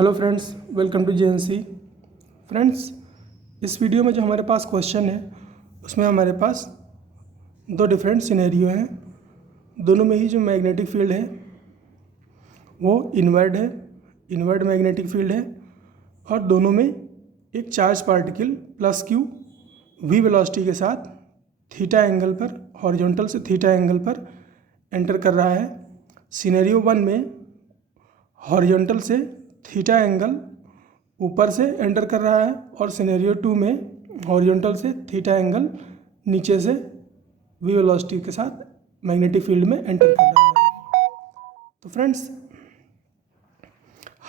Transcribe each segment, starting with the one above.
Hello friends, welcome to JNC. Friends, इस video में जो हमारे पास क्वेश्चन है उसमें हमारे पास दो डिफरेंट सिनेरियो हैं। दोनों में ही जो मैग्नेटिक फील्ड है वो इनवर्ड मैग्नेटिक फील्ड है और दोनों में एक charge particle plus Q V velocity के साथ थीटा एंगल पर, हॉरिजॉन्टल से थीटा एंगल पर एंटर कर रहा है। सिनेरियो 1 में हॉरिजॉन्टल से थीटा एंगल ऊपर से एंटर कर रहा है और सिनेरियो 2 में हॉरिजॉन्टल से थीटा एंगल नीचे से वी वेलोसिटी के साथ मैग्नेटिक फील्ड में एंटर कर रहा है। तो फ्रेंड्स,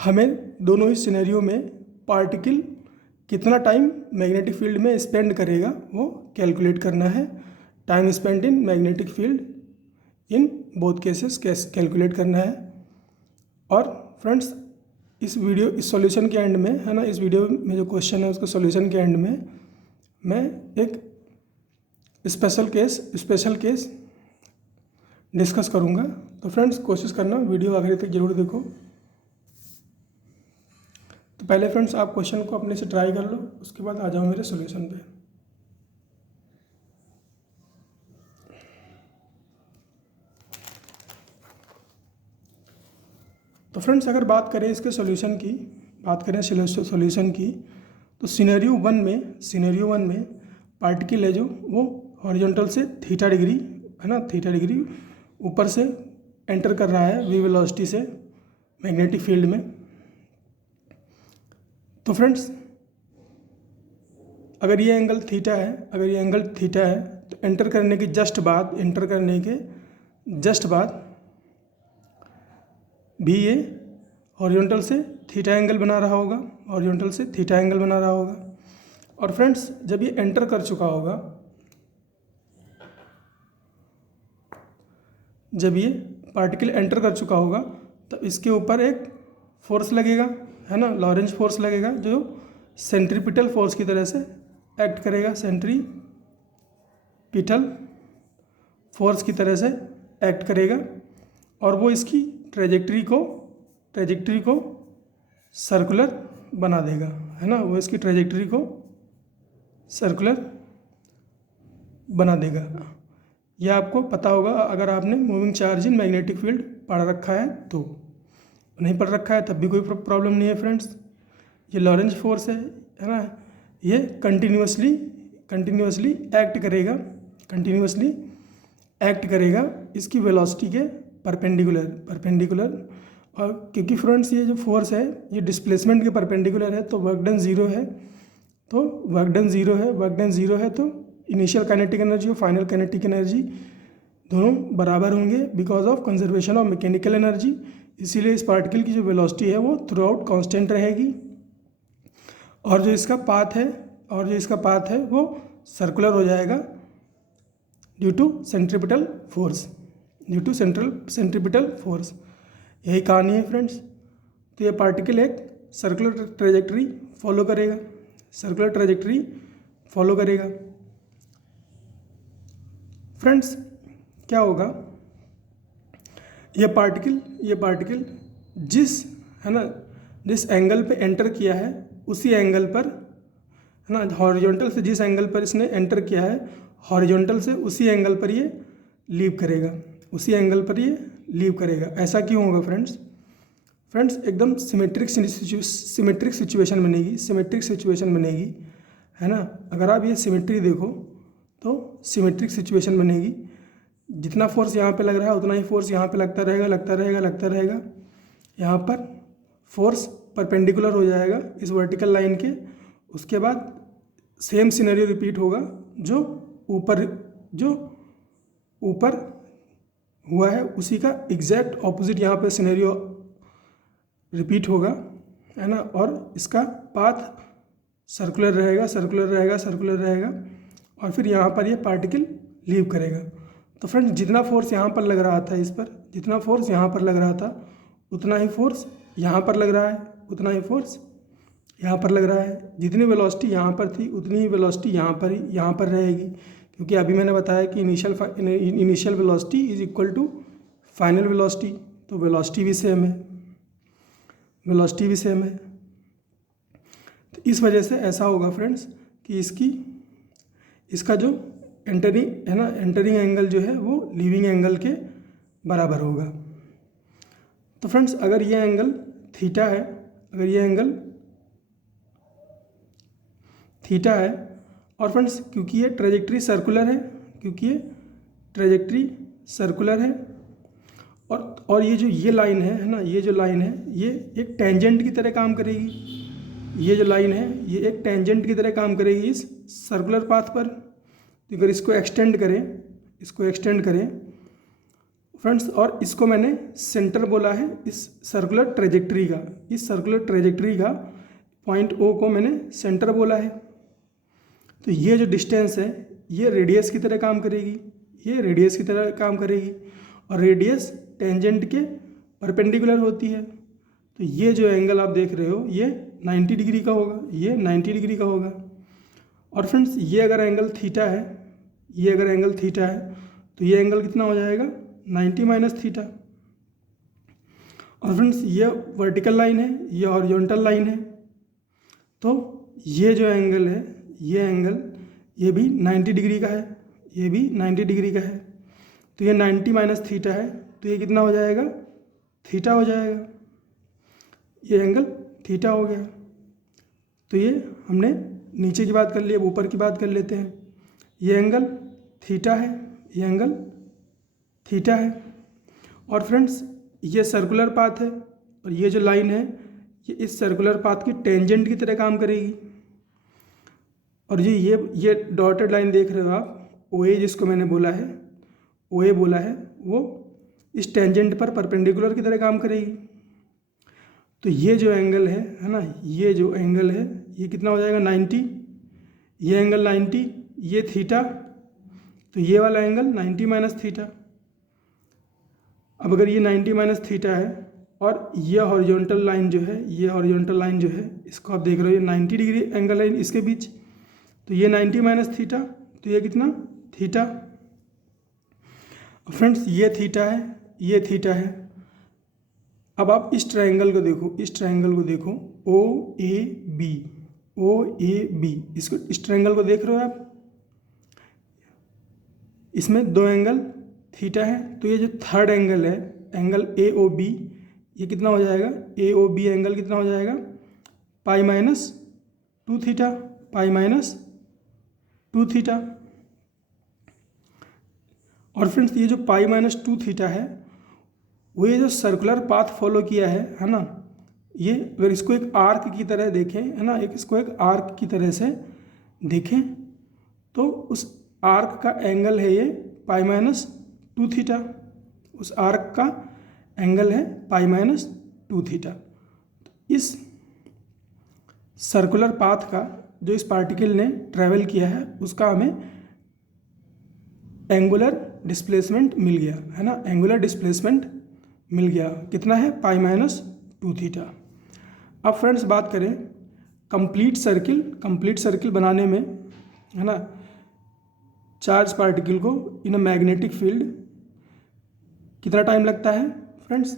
हमें दोनों ही सिनेरियो में पार्टिकल कितना टाइम मैग्नेटिक फील्ड में स्पेंड करेगा वो कैलकुलेट करना है। Time spend in magnetic field in both cases calculate करना है। और फ्रेंड्स, इस सॉल्यूशन के एंड में है ना, इस वीडियो में जो क्वेश्चन है उसके सॉल्यूशन के एंड में मैं एक स्पेशल केस डिस्कस करूँगा। तो फ्रेंड्स, कोशिश करना वीडियो आखिर तक जरूर देखो। तो पहले फ्रेंड्स आप क्वेश्चन को अपने से ट्राई कर लो, उसके बाद आ जाओ मेरे सॉल्यूशन पे। तो फ्रेंड्स, अगर बात करें इसके सॉल्यूशन की, सॉल्यूशन की, तो सिनेरियो वन में पार्टिकल है जो वो हॉरिजॉन्टल से थीटा डिग्री है ना, थीटा डिग्री ऊपर से एंटर कर रहा है वी वेलोसिटी से मैग्नेटिक फील्ड में। तो फ्रेंड्स, अगर ये एंगल थीटा है तो एंटर करने के जस्ट बाद भी ये हॉरिजॉन्टल से थीटा एंगल बना रहा होगा, और फ्रेंड्स जब ये एंटर कर चुका होगा, जब ये पार्टिकल एंटर कर चुका होगा तो इसके ऊपर एक फोर्स लगेगा, है ना, लॉरेंज फोर्स लगेगा जो सेंट्रीपिटल फोर्स की तरह से एक्ट करेगा, सेंट्रीपिटल फोर्स की तरह से एक्ट करेगा और वो इसकी ट्रेजेक्ट्री को सर्कुलर बना देगा, है ना, वो इसकी ट्रेजेक्ट्री को सर्कुलर बना देगा। यह आपको पता होगा अगर आपने moving charge in magnetic field पढ़ रखा है। तो नहीं पढ़ रखा है तब भी कोई प्रॉब्लम नहीं है फ्रेंड्स। ये लॉरेंज फोर्स है ना, ये कंटिन्यूसली एक्ट करेगा इसकी वेलोसिटी के परपेंडिकुलर। और क्योंकि फ्रेंड्स ये जो फोर्स है ये डिस्प्लेसमेंट के परपेंडिकुलर है तो वर्क डन ज़ीरो है, तो इनिशियल काइनेटिक एनर्जी और फाइनल काइनेटिक एनर्जी दोनों बराबर होंगे because of conservation of mechanical energy. इसीलिए इस पार्टिकल की जो वेलोसिटी है वो थ्रू आउट कॉन्स्टेंट रहेगी और जो इसका पाथ है वो सर्कुलर हो जाएगा ड्यू टू सेंट्रीपिटल फोर्स। यही कहानी है फ्रेंड्स। तो ये पार्टिकल एक सर्कुलर ट्रेजेक्ट्री फॉलो करेगा। फ्रेंड्स, क्या होगा, ये पार्टिकल जिस एंगल पे एंटर किया है उसी एंगल पर, है ना, हॉरिजॉन्टल से जिस एंगल पर इसने एंटर किया है हॉरिजॉन्टल से उसी एंगल पर ये लीव करेगा। ऐसा क्यों होगा फ्रेंड्स? एकदम सिमेट्रिक सिचुएशन बनेगी, है ना। अगर आप ये सिमेट्री देखो तो सिमेट्रिक सिचुएशन बनेगी। जितना फोर्स यहाँ पे लग रहा है उतना ही फोर्स यहाँ पे लगता रहेगा। यहाँ पर फोर्स परपेंडिकुलर हो जाएगा इस वर्टिकल लाइन के। उसके बाद सेम सिनेरियो रिपीट होगा जो ऊपर हुआ है उसी का एग्जैक्ट ऑपोजिट यहाँ पे सिनेरियो रिपीट होगा, है ना। और इसका पाथ सर्कुलर रहेगा और फिर यहाँ पर ये पार्टिकल लीव करेगा। तो फ्रेंड्स, जितना फोर्स यहाँ पर लग रहा था उतना ही फोर्स यहाँ पर लग रहा है, जितनी वेलोसिटी यहाँ पर थी उतनी ही वेलोसिटी यहाँ पर रहेगी, क्योंकि अभी मैंने बताया कि initial velocity is equal to final velocity, तो वेलोसिटी भी सेम है। वेलोसिटी भी सेम है। तो इस वजह से ऐसा होगा फ्रेंड्स कि इसका जो एंटरिंग है ना, एंटरिंग एंगल जो है वो लीविंग एंगल के बराबर होगा। तो फ्रेंड्स अगर ये एंगल थीटा है, अगर ये एंगल थीटा है, और फ्रेंड्स क्योंकि ये ट्रेजेक्ट्री सर्कुलर है, क्योंकि ये ट्रेजेक्ट्री सर्कुलर है, और ये लाइन है ना, ये जो लाइन है ये एक टेंजेंट की तरह काम करेगी। ये जो लाइन है ये एक टेंजेंट की तरह काम करेगी इस सर्कुलर पाथ पर। तो अगर इसको एक्सटेंड करें फ्रेंड्स, और इसको मैंने सेंटर बोला है इस सर्कुलर ट्रेजेक्ट्री का, पॉइंट ओ को मैंने सेंटर बोला है। तो ये जो डिस्टेंस है ये रेडियस की तरह काम करेगी, और रेडियस टेंजेंट के परपेंडिकुलर होती है। तो ये जो एंगल आप देख रहे हो ये 90 डिग्री का होगा, और फ्रेंड्स ये अगर एंगल थीटा है, तो ये एंगल कितना हो जाएगा 90 माइनस थीटा। और फ्रेंड्स ये वर्टिकल लाइन है, ये हॉरिजॉन्टल लाइन है, तो ये जो एंगल है ये भी 90 डिग्री का है, तो ये 90 माइनस थीटा है, तो ये कितना हो जाएगा, थीटा हो जाएगा। ये एंगल थीटा हो गया। तो ये हमने नीचे की बात कर ली, अब ऊपर की बात कर लेते हैं। ये एंगल थीटा है, और फ्रेंड्स ये सर्कुलर पाथ है, और ये जो लाइन है ये इस सर्कुलर पाथ की टेंजेंट की तरह काम करेगी। और ये डॉटेड लाइन देख रहे हो आप, OA जिसको मैंने बोला है, वो इस टेंजेंट पर परपेंडिकुलर की तरह काम करेगी। तो ये जो एंगल है ना, ये जो एंगल है ये कितना हो जाएगा 90, ये एंगल 90, ये थीटा, तो ये वाला एंगल 90 माइनस थीटा। अब अगर ये 90 माइनस थीटा है, और ये हॉरिजॉन्टल लाइन जो है, इसको आप देख रहे हो, ये 90 डिग्री एंगल है इसके बीच, तो ये 90 माइनस थीटा, तो ये कितना थीटा। फ्रेंड्स ये थीटा है। अब आप इस ट्रायंगल को देखो, OAB, इस ट्रायंगल को देख रहे हो आप, इसमें दो एंगल थीटा है, तो ये जो थर्ड एंगल है, एंगल AOB, ये कितना हो जाएगा, AOB एंगल कितना हो जाएगा, पाई माइनस 2 थीटा। और फ्रेंड्स ये जो पाई माइनस 2 थीटा है, वो ये जो सर्कुलर पाथ फॉलो किया है ना, ये अगर इसको एक आर्क की तरह देखें, है ना, इसको एक आर्क की तरह से देखें, तो उस आर्क का एंगल है ये पाई माइनस 2 थीटा, उस आर्क का एंगल है पाई माइनस 2 थीटा। इस सर्कुलर पाथ का जो इस पार्टिकल ने ट्रैवल किया है उसका हमें एंगुलर डिस्प्लेसमेंट मिल गया, है ना, एंगुलर डिस्प्लेसमेंट मिल गया, कितना है पाई माइनस 2 थीटा। अब फ्रेंड्स बात करें कंप्लीट सर्किल बनाने में, है ना, चार्ज पार्टिकल को इन अ मैग्नेटिक फील्ड कितना टाइम लगता है फ्रेंड्स,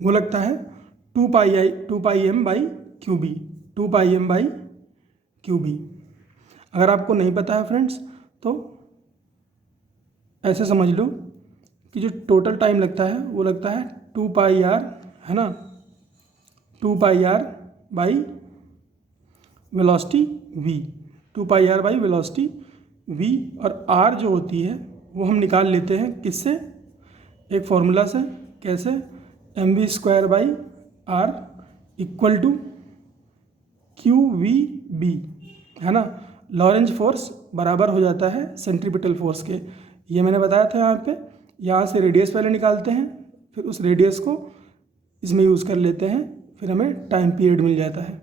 वो लगता है 2 पाई m बाई क्यूबी। अगर आपको नहीं पता है फ्रेंड्स तो ऐसे समझ लो कि जो टोटल टाइम लगता है वो लगता है 2 पाई r, है ना, 2 पाई r by velocity v, 2 pi r by velocity v। और r जो होती है वो हम निकाल लेते हैं किससे, एक फॉर्मूला से, कैसे, mv² by r equal to QVB, है ना, लॉरेंज फोर्स बराबर हो जाता है सेंट्रीपिटल फोर्स के। ये मैंने बताया था यहाँ से रेडियस पहले निकालते हैं, फिर उस रेडियस को इसमें यूज़ कर लेते हैं, फिर हमें टाइम पीरियड मिल जाता है,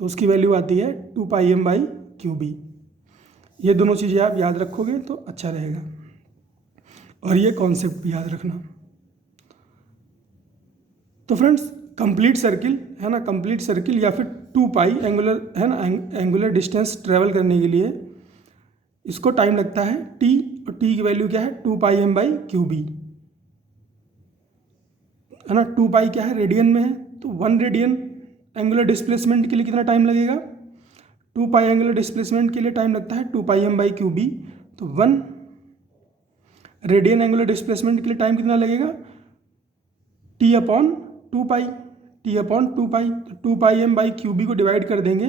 तो उसकी वैल्यू आती है 2 पाई m बाई QB। ये दोनों चीज़ें आप याद रखोगे तो अच्छा रहेगा, और ये कॉन्सेप्ट भी याद रखना। तो फ्रेंड्स कंप्लीट सर्किल, है ना, कंप्लीट सर्किल या फिर 2 पाई एंगुलर, है ना, एंगुलर डिस्टेंस ट्रेवल करने के लिए इसको टाइम लगता है t, और t की वैल्यू क्या है 2 पाई m बाई QB, है ना, 2 पाई क्या है, रेडियन में है, तो 1 रेडियन एंगुलर डिस्प्लेसमेंट के लिए कितना टाइम लगेगा, 2 पाई एंगुलर डिस्प्लेसमेंट के लिए टाइम लगता है 2 pi m by q B. तो 1 रेडियन एंगुलर डिस्प्लेसमेंट के लिए टाइम कितना लगेगा, t upon 2 pi, t upon 2 pi. तो 2 pi m by q B को डिवाइड कर देंगे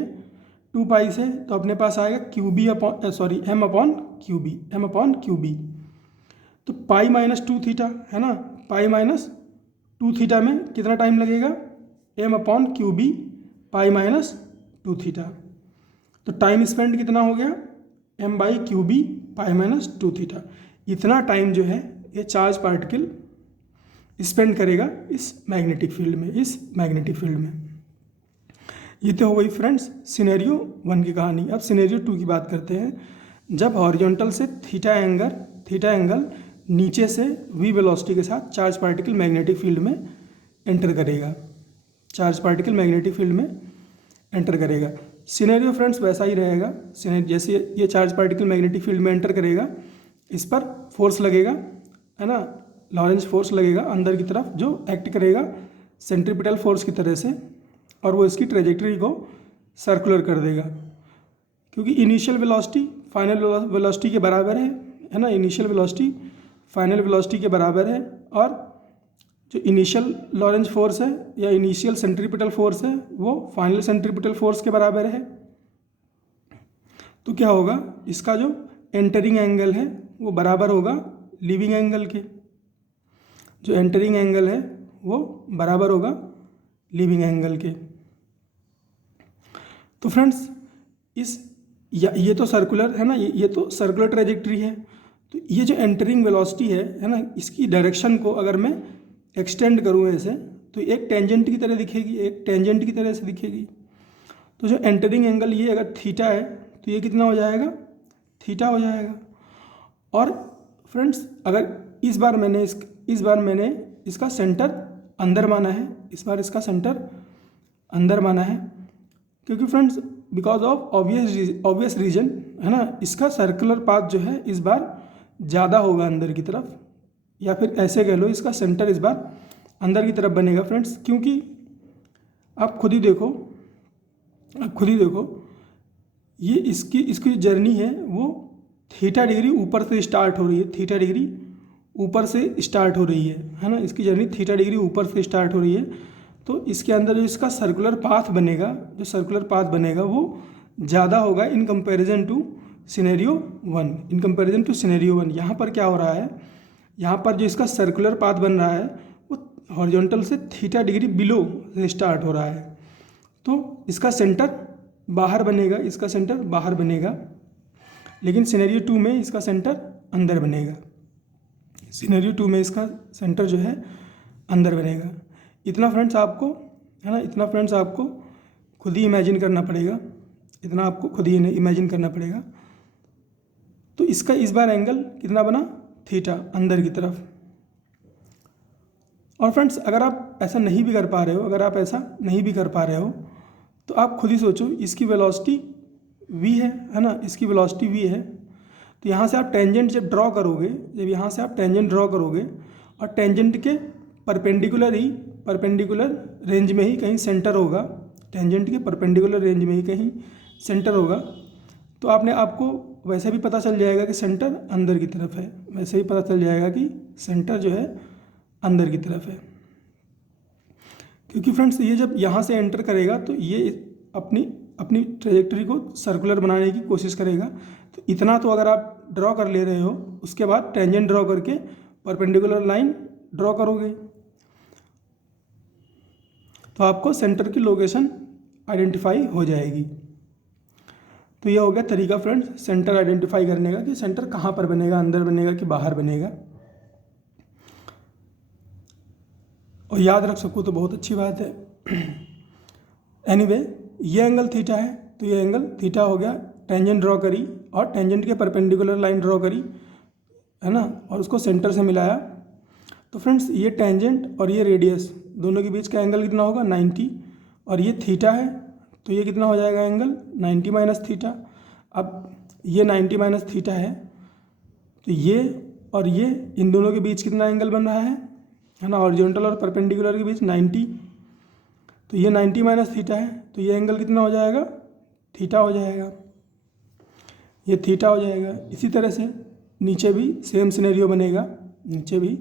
2 पाई से, तो अपने पास आएगा q B upon sorry m upon q B, m upon q B. तो पाई माइनस 2 थीटा है ना, पाई माइनस 2 थीटा में कितना टाइम लगेगा, m upon q B pi minus 2 theta. तो टाइम स्पेंड कितना हो गया, m by q B pi minus 2 theta. इतना टाइम जो है ये चार्ज पार्टिकल स्पेंड करेगा इस मैग्नेटिक फील्ड में, इस मैग्नेटिक फील्ड में। ये तो हो गई फ्रेंड्स सिनेरियो 1 की कहानी। अब सिनेरियो 2 की बात करते हैं। जब हॉरिजॉन्टल से थीटा एंगल नीचे से v वेलोसिटी के साथ चार्ज पार्टिकल मैग्नेटिक फील्ड में एंटर करेगा, चार्ज पार्टिकल मैग्नेटिक फील्ड में एंटर करेगा। सिनेरियो फ्रेंड्स वैसा ही रहेगा, जैसे ये चार्ज पार्टिकल मैग्नेटिक फील्ड में एंटर करेगा, इस पर फोर्स लगेगा, है ना, लॉरेंज फोर्स लगेगा अंदर की तरफ, जो एक्ट करेगा सेंट्रीपिटल फोर्स की तरह से, और वो इसकी ट्रेजेक्टरी को सर्कुलर कर देगा, क्योंकि इनिशियल वेलोसिटी फाइनल वेलोसिटी के बराबर है ना, इनिशियल वेलोसिटी फाइनल वेलोसिटी के बराबर है, और जो इनिशियल लॉरेंज फोर्स है या इनिशियल सेंट्रीपिटल फोर्स है वो फाइनल सेंट्रीपिटल फोर्स के बराबर है। तो क्या होगा, इसका जो एंटरिंग एंगल है वो बराबर होगा लीविंग एंगल के, जो एंटरिंग एंगल है वो बराबर होगा लीविंग एंगल के। तो फ्रेंड्स ये तो सर्कुलर है ना, ये तो सर्कुलर ट्रेजेक्टरी है। तो ये जो एंटरिंग वेलोसिटी है ना, इसकी डायरेक्शन को अगर मैं एक्सटेंड करूँ ऐसे, तो एक टेंजेंट की तरह दिखेगी, एक टेंजेंट की तरह से दिखेगी। तो जो एंटरिंग एंगल ये अगर थीटा है तो ये कितना हो जाएगा, थीटा हो जाएगा। और फ्रेंड्स अगर इस बार मैंने इसका सेंटर अंदर माना है, इस बार इसका सेंटर अंदर माना है, क्योंकि friends because of obvious reason है ना, इसका सर्कुलर पाथ जो है इस बार ज़्यादा होगा अंदर की तरफ, या फिर ऐसे कह लो इसका सेंटर इस बार अंदर की तरफ बनेगा फ्रेंड्स। क्योंकि आप खुद ही देखो ये इसकी जर्नी है वो थीटा डिग्री ऊपर से स्टार्ट हो रही है, थीटा डिग्री ऊपर से स्टार्ट हो रही है ना, इसकी जर्नी थीटा डिग्री ऊपर से स्टार्ट हो रही है। तो इसके अंदर जो इसका सर्कुलर पाथ बनेगा वो ज़्यादा होगा इन कंपैरिजन टू सिनेरियो 1। यहाँ पर क्या हो रहा है, यहाँ पर जो इसका सर्कुलर पाथ बन रहा है वो हॉरिजॉन्टल से थीटा डिग्री बिलो से स्टार्ट हो रहा है। तो इसका सेंटर बाहर बनेगा, लेकिन सिनेरियो 2 में इसका सेंटर अंदर बनेगा, सिनेरियो 2 में इसका सेंटर जो है अंदर बनेगा। इतना फ्रेंड्स आपको खुद ही इमेजिन करना पड़ेगा, तो इसका इस बार एंगल कितना बना, थीटा अंदर की तरफ। और फ्रेंड्स अगर आप ऐसा नहीं भी कर पा रहे हो तो आप खुद ही सोचो, इसकी वेलोसिटी v है ना, इसकी वेलोसिटी v है। तो यहाँ से आप टेंजेंट जब ड्रॉ करोगे, और टेंजेंट के परपेंडिकुलर रेंज में ही कहीं सेंटर होगा, तो आपको वैसे भी पता चल जाएगा कि सेंटर अंदर की तरफ है, अंदर की तरफ है। क्योंकि फ्रेंड्स ये जब यहाँ से एंटर करेगा तो ये अपनी ट्रेजेक्टरी को सर्कुलर बनाने की कोशिश करेगा। तो इतना तो अगर आप ड्रॉ कर ले रहे हो, उसके बाद टेंजेंट ड्रॉ करके परपेंडिकुलर लाइन ड्रॉ करोगे, तो आपको सेंटर की लोकेशन आइडेंटिफाई हो जाएगी। तो यह हो गया तरीका फ्रेंड्स सेंटर आइडेंटिफाई करने का, कि सेंटर कहाँ पर बनेगा, अंदर बनेगा कि बाहर बनेगा। और याद रख सको तो बहुत अच्छी बात है। एनीवे ये एंगल थीटा है, तो ये एंगल थीटा हो गया। टेंजेंट ड्रॉ करी और टेंजेंट के परपेंडिकुलर लाइन ड्रॉ करी, है ना, और उसको सेंटर से मिलाया। तो फ्रेंड्स ये टेंजेंट और ये रेडियस दोनों के बीच का एंगल कितना होगा, 90, और ये थीटा है, तो ये कितना हो जाएगा एंगल, 90 माइनस थीटा। अब ये 90 माइनस थीटा है, तो ये और ये इन दोनों के बीच कितना एंगल बन रहा है, है ना, हॉरिजॉन्टल और परपेंडिकुलर के बीच 90, तो ये 90 माइनस थीटा है, तो ये एंगल कितना हो जाएगा, थीटा हो जाएगा, ये थीटा हो जाएगा। इसी तरह से नीचे भी सेम सिनेरियो बनेगा, नीचे भी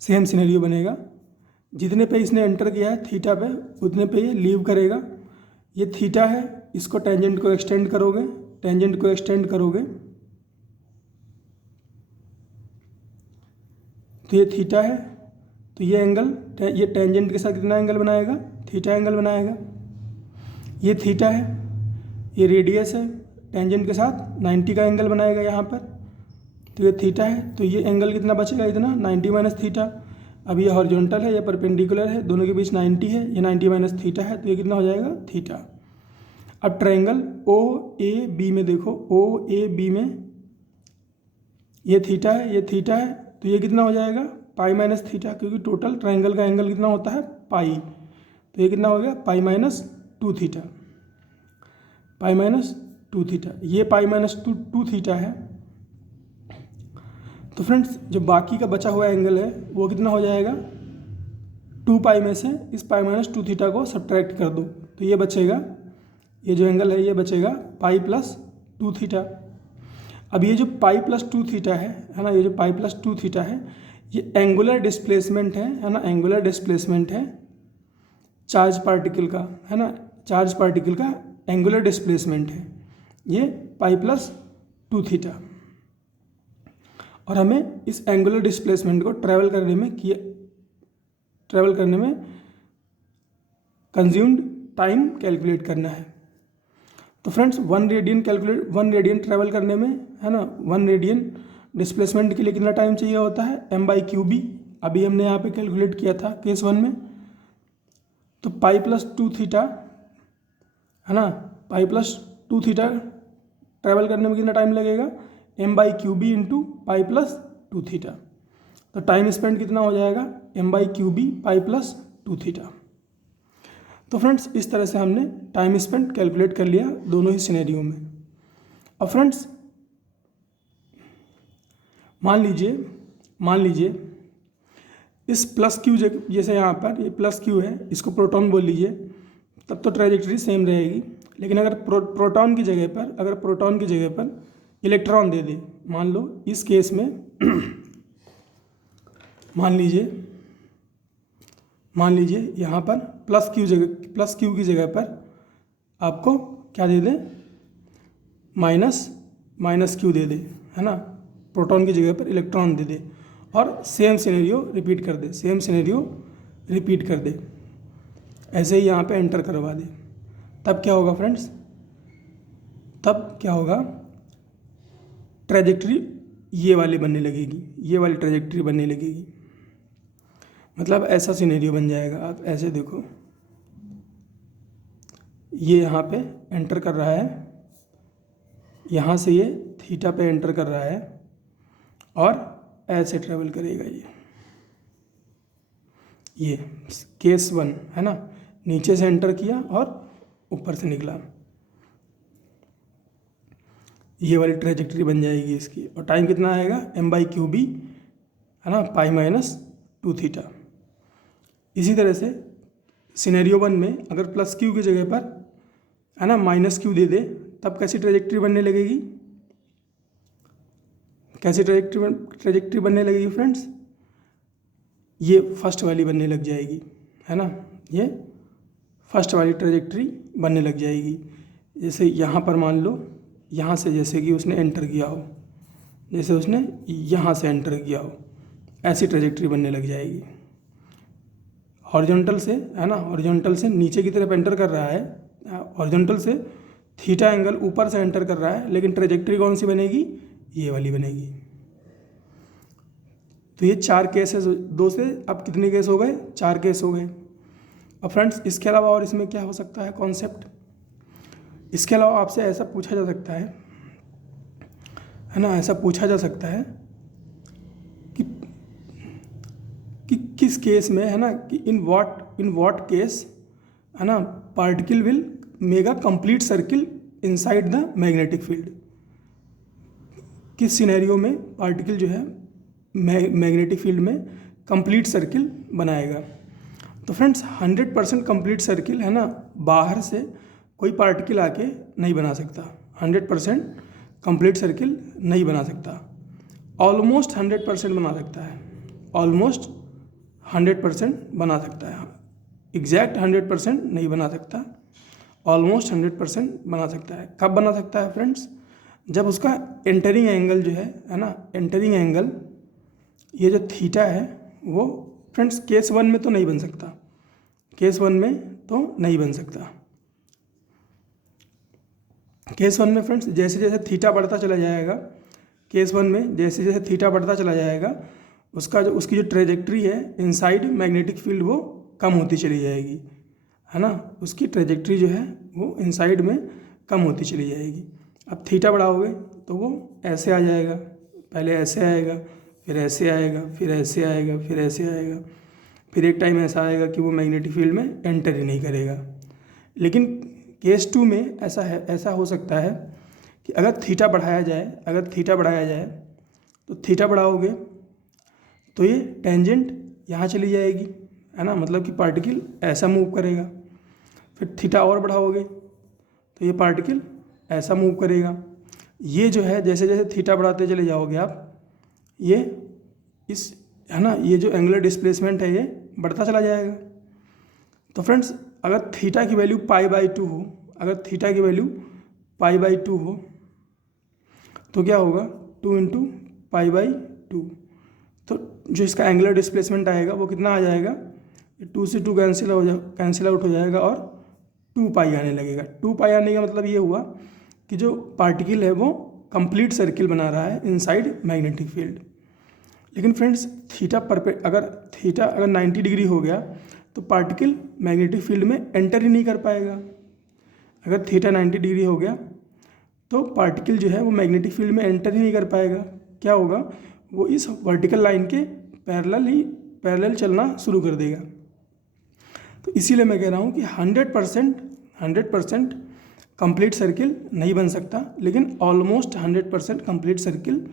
सेम सिनेरियो बनेगा। जितने पे इसने एंटर किया है थीटा पे, उतने पे ये लीव करेगा। ये थीटा है, इसको टेंजेंट को एक्सटेंड करोगे, टेंजेंट को एक्सटेंड करोगे तो ये थीटा है, तो ये एंगल, ये टेंजेंट के साथ कितना एंगल बनाएगा, थीटा एंगल बनाएगा। ये थीटा है, ये रेडियस है, टेंजेंट के साथ 90 का एंगल बनाएगा यहाँ पर, तो ये थीटा है, तो ये एंगल कितना बचेगा, इतना 90 माइनस थीटा। अब ये हॉरिजॉन्टल है, ये परपेंडिकुलर है, दोनों के बीच 90 है, ये 90 माइनस थीटा है, तो ये कितना हो जाएगा, थीटा। अब ट्रायंगल ओ ए बी में देखो, ओ ए बी में ये थीटा है, ये थीटा है, तो ये कितना हो जाएगा, पाई माइनस थीटा, क्योंकि टोटल ट्रायंगल का एंगल कितना होता है, पाई, तो ये कितना हो गया, पाई माइनस 2 थीटा, पाई माइनस 2 थीटा, ये पाई माइनस 2 थीटा है। तो फ्रेंड्स जो बाकी का बचा हुआ एंगल है वो कितना हो जाएगा, 2 पाई में से इस पाई माइनस 2 थीटा को सब्ट्रैक्ट कर दो, तो ये बचेगा, ये जो एंगल है ये बचेगा पाई प्लस 2 थीटा। अब ये जो पाई प्लस 2 थीटा है ना, ये जो पाई प्लस 2 थीटा है, ये एंगुलर डिस्प्लेसमेंट है ना, एंगुलर डिस्प्लेसमेंट है चार्ज पार्टिकल का, है ना, चार्ज पार्टिकल का एंगुलर डिस्प्लेसमेंट है ये पाई प्लस 2 थीटा। और हमें इस एंगुलर डिस्प्लेसमेंट को ट्रैवल करने में कंज्यूम्ड टाइम कैलकुलेट करना है। तो फ्रेंड्स 1 रेडियन ट्रैवल करने में, है ना, 1 रेडियन डिस्प्लेसमेंट के लिए कितना टाइम चाहिए होता है, m/qb। अभी हमने यहाँ पे कैलकुलेट किया था केस 1 में, तो पाई प्लस 2 थीटा, है ना, पाई प्लस 2 थीटा ट्रैवल करने में कितना टाइम लगेगा, m/qb into pi plus 2 theta, तो टाइम स्पेंड कितना हो जाएगा, m/qb पाई प्लस 2 थीटा। तो फ्रेंड्स इस तरह से हमने टाइम स्पेंड कैलकुलेट कर लिया दोनों ही सिनेरियो में। अब फ्रेंड्स मान लीजिए इस प्लस क्यू, जैसे यहाँ पर ये प्लस क्यू है, इसको प्रोटॉन बोल लीजिए, तब तो ट्रैजेक्टरी सेम रहेगी। लेकिन अगर प्रोटॉन की जगह पर इलेक्ट्रॉन दे दे, मान लो इस केस में मान लीजिए यहाँ पर प्लस क्यू की जगह पर आपको क्या दे दे, माइनस क्यू दे दे, है ना, प्रोटॉन की जगह पर इलेक्ट्रॉन दे दे, और सेम सिनेरियो रिपीट कर दे, ऐसे ही यहाँ पे एंटर करवा दे, तब क्या होगा फ्रेंड्स, ट्रैजेक्टरी ये वाली बनने लगेगी, मतलब ऐसा सिनेरियो बन जाएगा। आप ऐसे देखो, ये यहाँ पे एंटर कर रहा है, यहाँ से ये थीटा पे एंटर कर रहा है और ऐसे ट्रेवल करेगा ये केस 1 है ना, नीचे से एंटर किया और ऊपर से निकला, ये वाली ट्रैजेक्टरी बन जाएगी इसकी। और टाइम कितना आएगा, m/qb, है ना, पाई माइनस 2 थीटा। इसी तरह से सिनेरियो 1 में अगर प्लस क्यू की जगह पर, है ना, माइनस क्यू दे दे, तब कैसी ट्रैजेक्टरी बनने लगेगी, फ्रेंड्स, ये फर्स्ट वाली बनने लग जाएगी, है ना, ये फर्स्ट वाली ट्रैजेक्टरी बनने लग जाएगी। जैसे यहाँ पर मान लो, यहाँ से जैसे कि उसने एंटर किया हो, जैसे उसने यहाँ से एंटर किया हो, ऐसी ट्रैजेक्टरी बनने लग जाएगी। हॉरिजॉन्टल से, है ना, हॉरिजॉन्टल से नीचे की तरफ एंटर कर रहा है, हॉरिजॉन्टल से थीटा एंगल ऊपर से एंटर कर रहा है, लेकिन ट्रैजेक्टरी कौन सी बनेगी, ये वाली बनेगी। तो ये 4 केसेस, 2 से अब कितने केस हो गए, 4 केस हो गए। अब फ्रेंड्स इसके अलावा और इसमें क्या हो सकता है कॉन्सेप्ट, इसके अलावा आपसे ऐसा पूछा जा सकता है ना, ऐसा पूछा जा सकता है कि किस केस में, है ना, कि इन व्हाट केस, है ना, particle will make a complete circle inside the magnetic field. किस सिनेरियो में पार्टिकल जो है मैग्नेटिक फील्ड में कंप्लीट सर्किल बनाएगा। तो फ्रेंड्स 100% कंप्लीट सर्किल है ना, बाहर से कोई पार्टिकल आके नहीं बना सकता। 100% कंप्लीट सर्किल नहीं बना सकता। ऑलमोस्ट 100% बना सकता है, ऑलमोस्ट 100% बना सकता है। एग्जैक्ट 100% नहीं बना सकता, ऑलमोस्ट 100% बना सकता है। कब बना सकता है फ्रेंड्स? जब उसका एंटरिंग एंगल जो है ना, एंटरिंग एंगल ये जो थीटा है वो फ्रेंड्स केस 1 में तो नहीं बन सकता, केस 1 में तो नहीं बन सकता। केस 1 में फ्रेंड्स जैसे जैसे थीटा बढ़ता चला जाएगा, केस 1 में जैसे जैसे थीटा बढ़ता चला जाएगा, उसकी जो ट्रेजेक्ट्री है इनसाइड मैग्नेटिक फील्ड वो कम होती चली जाएगी, है ना। उसकी ट्रेजेक्ट्री जो है वो इनसाइड में कम होती चली जाएगी। अब थीटा बढ़ाओगे तो वो ऐसे आ जाएगा, पहले ऐसे आएगा, फिर ऐसे आएगा, फिर ऐसे आएगा, फिर ऐसे आएगा, फिर एक टाइम ऐसा आएगा कि वो मैग्नेटिक फील्ड में एंटर ही नहीं करेगा। लेकिन केस 2 में ऐसा हो सकता है कि अगर थीटा बढ़ाया जाए, तो थीटा बढ़ाओगे तो ये टेंजेंट यहाँ चली जाएगी, है ना, मतलब कि पार्टिकल ऐसा मूव करेगा। फिर थीटा और बढ़ाओगे तो ये पार्टिकल ऐसा मूव करेगा। ये जो है जैसे जैसे थीटा बढ़ाते चले जाओगे आप, ये इस है ना, ये जो एंगुलर डिस्प्लेसमेंट है ये बढ़ता चला जाएगा। तो फ्रेंड्स अगर थीटा की वैल्यू π/2 हो, अगर थीटा की वैल्यू π/2 हो तो क्या होगा, 2 × π/2। तो जो इसका एंगुलर डिस्प्लेसमेंट आएगा वो कितना आ जाएगा, 2 से 2 कैंसिल आउट हो जाएगा और 2π आने लगेगा। 2π आने का मतलब ये हुआ कि जो पार्टिकल है वो कंप्लीट सर्किल बना रहा है इनसाइड मैग्नेटिक फील्ड। लेकिन फ्रेंड्स थीटा अगर 90 डिग्री हो गया तो पार्टिकल मैग्नेटिक फील्ड में एंटर ही नहीं कर पाएगा। अगर थीटा 90 डिग्री हो गया तो पार्टिकल जो है वो मैग्नेटिक फील्ड में एंटर ही नहीं कर पाएगा। क्या होगा, वो इस वर्टिकल लाइन के पैरेलल चलना शुरू कर देगा। तो इसीलिए मैं कह रहा हूँ कि 100% कंप्लीट सर्किल नहीं बन सकता, लेकिन ऑलमोस्ट 100% कंप्लीट सर्किल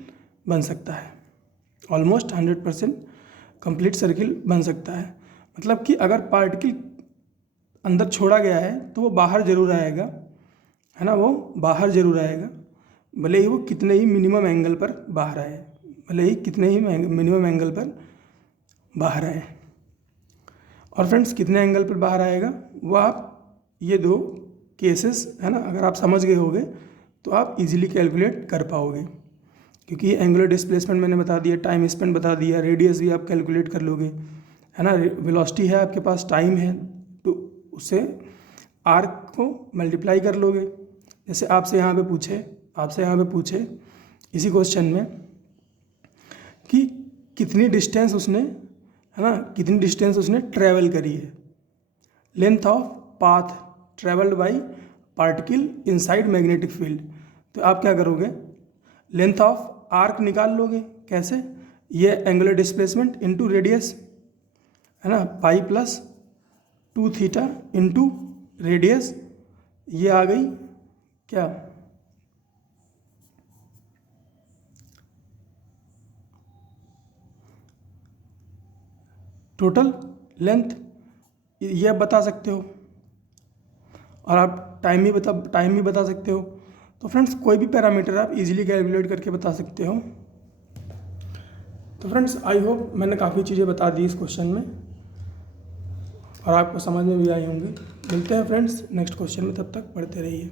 बन सकता है। ऑलमोस्ट 100% कंप्लीट सर्किल बन सकता है, मतलब कि अगर पार्टिकल अंदर छोड़ा गया है तो वो बाहर ज़रूर आएगा, है ना, वो बाहर ज़रूर आएगा, भले ही वो कितने ही मिनिमम एंगल पर बाहर आए, भले ही कितने ही मिनिमम एंगल पर बाहर आए। और फ्रेंड्स कितने एंगल पर बाहर आएगा वो आप ये 2 केसेस है ना, अगर आप समझ गए होगे तो आप इजीली कैलकुलेट कर पाओगे, क्योंकि एंगुलर डिस्प्लेसमेंट मैंने बता दिया, टाइम स्पेंड बता दिया, रेडियस भी आप कैलकुलेट कर लोगे, है ना, वेलोसिटी है आपके पास, टाइम है, तो उससे आर्क को मल्टीप्लाई कर लोगे। जैसे आपसे यहाँ पे पूछे इसी क्वेश्चन में कि कितनी डिस्टेंस उसने, है ना, कितनी डिस्टेंस उसने ट्रैवल करी है, length of path travelled bye particle inside magnetic field. तो आप क्या करोगे, लेंथ ऑफ आर्क निकाल लोगे। कैसे, ये एंगुलर डिस्प्लेसमेंट इनटू रेडियस, है ना, pi plus 2 theta into radius, ये आ गई क्या, टोटल लेंथ, ये आप बता सकते हो। और आप टाइम भी बता सकते हो। तो फ्रेंड्स कोई भी पैरामीटर आप इजीली कैलकुलेट करके बता सकते हो। तो फ्रेंड्स आई होप मैंने काफ़ी चीज़ें बता दी इस क्वेश्चन में और आपको समझ में भी आई होंगी। मिलते हैं फ्रेंड्स नेक्स्ट क्वेश्चन में, तब तक पढ़ते रहिए।